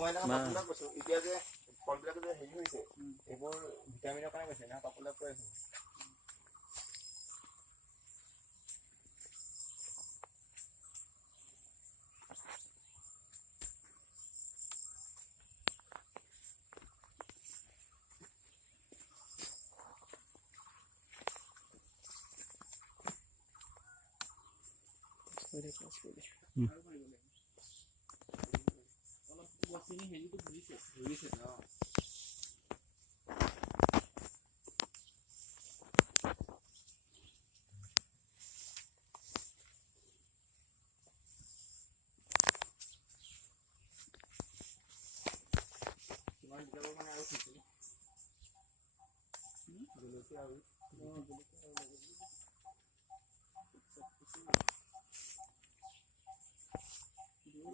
মই আপোনাক কৈছো এতিয়া যে ফলবিলাক যে হেৰি হৈছে এইবোৰ ভিটামিনৰ কাৰণে কৈছে না পাপুলাৰ কৈ আছে Sini heli tu berisik dah. Cuma di dalam mana harus itu? Dulu tu harus. Dulu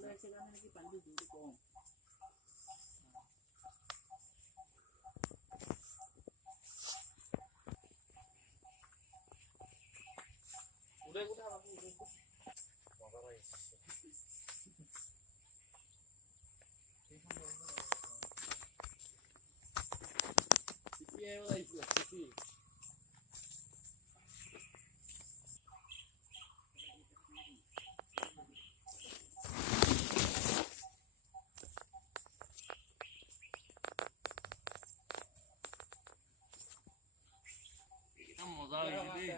ऐसे करने लगी पंडित दूर को उधर उधर बाबू उधर बाबा भाई ये वाला इसको सिटी एकदम मजा आ गई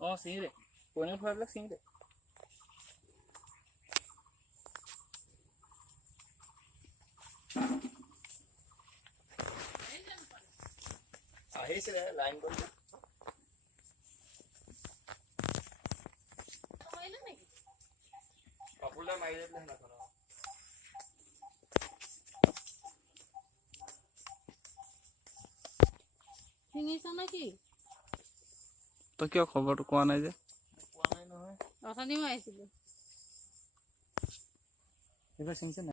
Oh, sini deh. Punya file sini deh. আহিছিলে লাইন কৰি পাপুলাৰ মাৰি দিলে না কোন চিঙিছা নাকি তো কিয় খবৰটো কোৱা নাই যে কোৱা নাই নহয় অথনিও আহিছিলো এবাৰ চিঙিছে